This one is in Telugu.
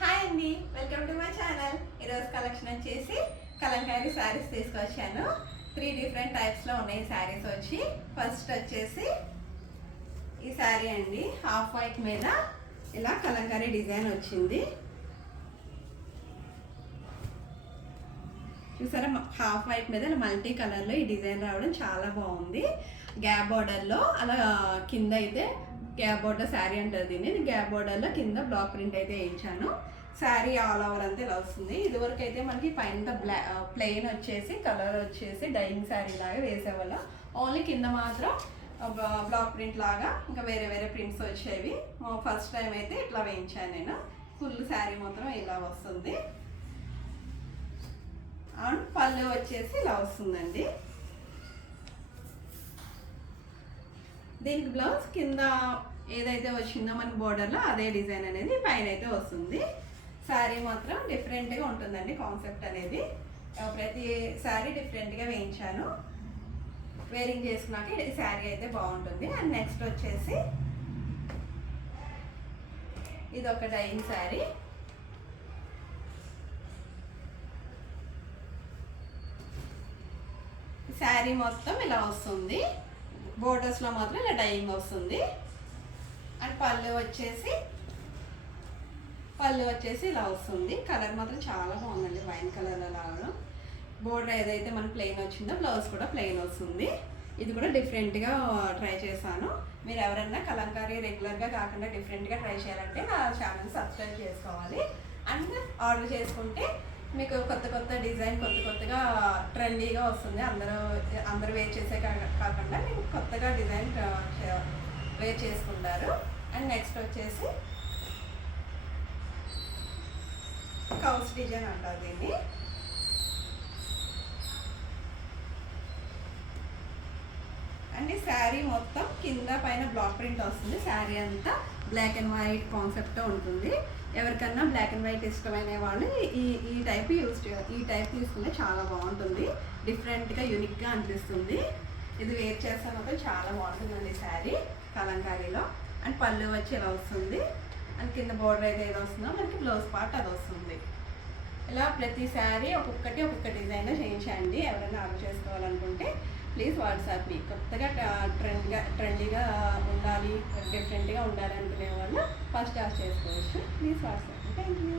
హాయ్ అండి, వెల్కమ్ టు మై ఛానల్. ఈరోజు కలెక్షన్ వచ్చేసి కలంకారీ శారీస్ తీసుకొచ్చాను. 3 డిఫరెంట్ టైప్స్లో ఉన్నాయి శారీస్ వచ్చి. ఫస్ట్ వచ్చేసి ఈ శారీ అండి, హాఫ్ వైట్ మీద ఇలా కలంకారీ డిజైన్ వచ్చింది. చూసారా, హాఫ్ వైట్ మీద మల్టీ కలర్లో ఈ డిజైన్ రావడం చాలా బాగుంది. గ్యాప్ బార్డర్లో అలా కింద అయితే గ్యాప్ బార్డర్ శారీ అంటారు దీన్ని. గ్యాప్ బార్డర్లో కింద బ్లాక్ ప్రింట్ అయితే వేయించాను. శారీ ఆల్ ఓవర్ అంతా ఇలా వస్తుంది. ఇదివరకు అయితే మనకి పైన ప్లెయిన్ వచ్చేసి కలర్ వచ్చేసి డైయింగ్ శారీ లాగా వేసేవాళ్ళం. ఓన్లీ కింద మాత్రం బ్లాక్ ప్రింట్ లాగా ఇంకా వేరే వేరే ప్రింట్స్ వచ్చేవి. ఫస్ట్ టైం అయితే ఇట్లా వేయించాను నేను. ఫుల్ శారీ మాత్రం ఇలా వస్తుంది. అండ్ పళ్ళు వచ్చేసి ఇలా వస్తుందండి. దీనికి బ్లౌజ్ కింద ఏదైతే వచ్చిందో మనకి బోర్డర్లో అదే డిజైన్ అనేది పైన అయితే వస్తుంది. శారీ మాత్రం డిఫరెంట్గా ఉంటుందండి. కాన్సెప్ట్ అనేది ప్రతి శారీ డిఫరెంట్గా వేయించాను. వేరింగ్ చేసుకున్నాక ఈ శారీ అయితే బాగుంటుంది. అండ్ నెక్స్ట్ వచ్చేసి ఇది ఒక డైయింగ్ శారీ. శారీ మొత్తం ఇలా వస్తుంది. బోర్డర్స్లో మాత్రం ఇలా డైయింగ్ వస్తుంది. అండ్ పళ్ళు వచ్చేసి ఇలా వస్తుంది. కలర్ మాత్రం చాలా బాగుందండి, వైన్ కలర్లో రావడం. బోర్డర్ ఏదైతే మన ప్లెయిన్ వచ్చిందో బ్లౌజ్ కూడా ప్లెయిన్ వస్తుంది. ఇది కూడా డిఫరెంట్గా ట్రై చేశాను. మీరు ఎవరైనా కలంకారీ రెగ్యులర్గా కాకుండా డిఫరెంట్గా ట్రై చేయాలంటే నా ఛానల్ సబ్స్క్రైబ్ చేసుకోవాలి. అండ్ ఆర్డర్ చేసుకుంటే మీకు కొత్త డిజైన్ కొత్తగా ట్రెండీగా వస్తుంది. అందరూ వేర్ చేసే కాకుండా మీకు కొత్తగా డిజైన్ వేర్ చేసుకుంటారు. అండ్ నెక్స్ట్ వచ్చేసి కౌస్ డిజైన్ అంటారు దీన్ని. అండ్ ఈ శారీ మొత్తం కింద పైన బ్లాక్ ప్రింట్ వస్తుంది. శారీ అంతా బ్లాక్ అండ్ వైట్ కాన్సెప్ట్తో ఉంటుంది. ఎవరికన్నా బ్లాక్ అండ్ వైట్ ఇష్టమైన వాళ్ళు ఈ టైప్ తీసుకుంటే చాలా బాగుంటుంది. డిఫరెంట్గా యూనిక్గా అనిపిస్తుంది. ఇది వేర్ చేస్తే మాత్రం చాలా బాగుంటుందండి శారీ కలంకారీలో. అండ్ పళ్ళు వచ్చి ఇలా వస్తుంది. అండ్ కింద బోర్డర్ అయితే ఏదో వస్తుందో మనకి బ్లౌజ్ పార్ట్ అది వస్తుంది. ఇలా ప్రతి శారీ ఒక్కొక్క డిజైన్లో చేయించండి. ఎవరైనా ఆర్డర్ చేసుకోవాలనుకుంటే ప్లీజ్ వాట్సాప్ మీ. కొత్తగా ట్రెండీగా ఉండాలి, డిఫరెంట్గా ఉండాలి అనుకునే వాళ్ళు ఫస్ట్ ఆర్డర్ చేసుకోవచ్చు. Please WhatsApp. Thank you.